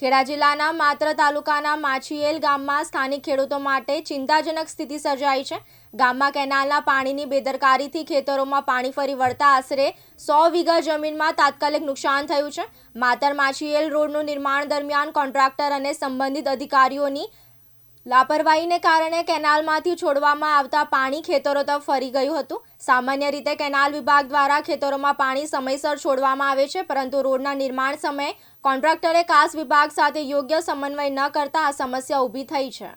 ખેડા જિલ્લાના માત્ર તાલુકાના માછીએલ ગામમાં સ્થાનિક ખેડૂતો માટે ચિંતાજનક સ્થિતિ સર્જાઈ છે. ગામમાં કેનાલના પાણીની બેદરકારીથી ખેતરોમાં પાણી ફરી વળતા આશરે સો વીઘા જમીનમાં તાત્કાલિક નુકસાન થયું છે. માતર માછીએલ રોડનું નિર્માણ દરમિયાન કોન્ટ્રાક્ટર અને સંબંધિત અધિકારીઓની લાપરવાહીને કારણે કેનાલમાંથી છોડવામાં આવતા પાણી ખેતરો તરફ ફરી ગયું હતું. સામાન્ય રીતે કેનાલ વિભાગ દ્વારા ખેતરોમાં પાણી સમયસર છોડવામાં આવે છે, પરંતુ રોડના નિર્માણ સમયે કોન્ટ્રાક્ટરે કાસ વિભાગ સાથે યોગ્ય સમન્વય ન કરતા આ સમસ્યા ઊભી થઈ છે.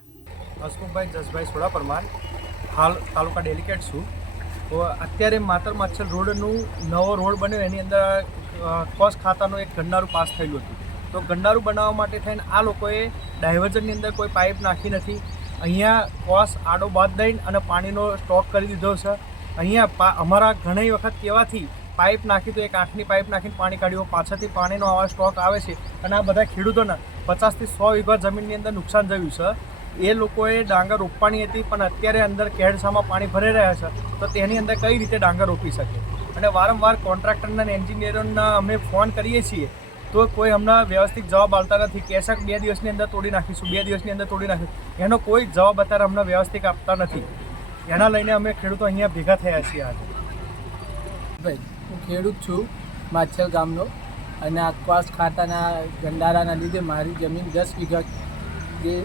હસમુખભાઈ, જસભાઈ સોડા પરમાર. હાલ તાલુકા ડેલિકેટ છું. અત્યારે માતર માછલ રોડનું નવો રોડ બન્યો, એની અંદર કોસ ખાતાનું એક ગંડારું પાસ થયેલું હતું. તો ગંડારું બનાવવા માટે થઈને આ લોકોએ ડાયવર્ઝનની અંદર કોઈ પાઇપ નાખી નથી. અહીંયા કોસ આડો બાદ દઈને અને પાણીનો સ્ટોક કરી દીધો છે. અહીંયા અમારા ઘણી વખત કહેવાથી પાઇપ નાખી તો એક આંખની પાઇપ નાખીને પાણી કાઢ્યું, પાછળથી પાણીનો આવા સ્ટોક આવે છે અને આ બધા ખેડૂતોને પચાસથી સો વીઘા જમીનની અંદર નુકસાન થયું છે. એ લોકોએ ડાંગર રોપવાની હતી, પણ અત્યારે અંદર કેડસામાં પાણી ભરાઈ રહ્યા છે. તો તેની અંદર કઈ રીતે ડાંગર રોપી શકે? અને વારંવાર કોન્ટ્રાક્ટરના એન્જિનિયરોના અમે ફોન કરીએ છીએ તો કોઈ હમણાં વ્યવસ્થિત જવાબ આવતા નથી. કેશક બે દિવસની અંદર તોડી નાખીશું બે દિવસની અંદર તોડી નાખીશું. એનો કોઈ જવાબ અત્યારે હમણાં વ્યવસ્થિત આપતા નથી. એના લઈને અમે ખેડૂતો અહીંયા ભેગા થયા છીએ આજે. ભાઈ હું ખેડૂત છું માછલ ગામનો. અને આસપાસ ખાતાના ગંડારાના લીધે મારી જમીન દસ વીઘા જે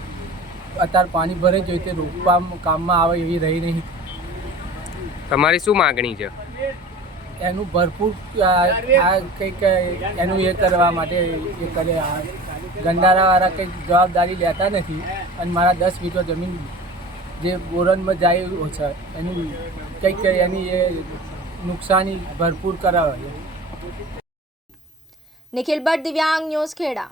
અત્યારે પાણી ભરે જોઈએ તે રોપવા કામમાં આવે એવી રહી નહીં. તમારી શું માગણી છે? એનું ભરપૂર આ કંઈક એનું એ કરવા માટે એ કરે. આ ગંડારાવાળા કંઈક જવાબદારી લેતા નથી અને મારા દસ વીઘો જમીન જે બોરનમાં જાય છે એનું કંઈક એની એ નુકસાની ભરપૂર કરાવે. નિખિલ ભટ્ટ, દિવ્યાંગ ન્યૂઝ ખેડા.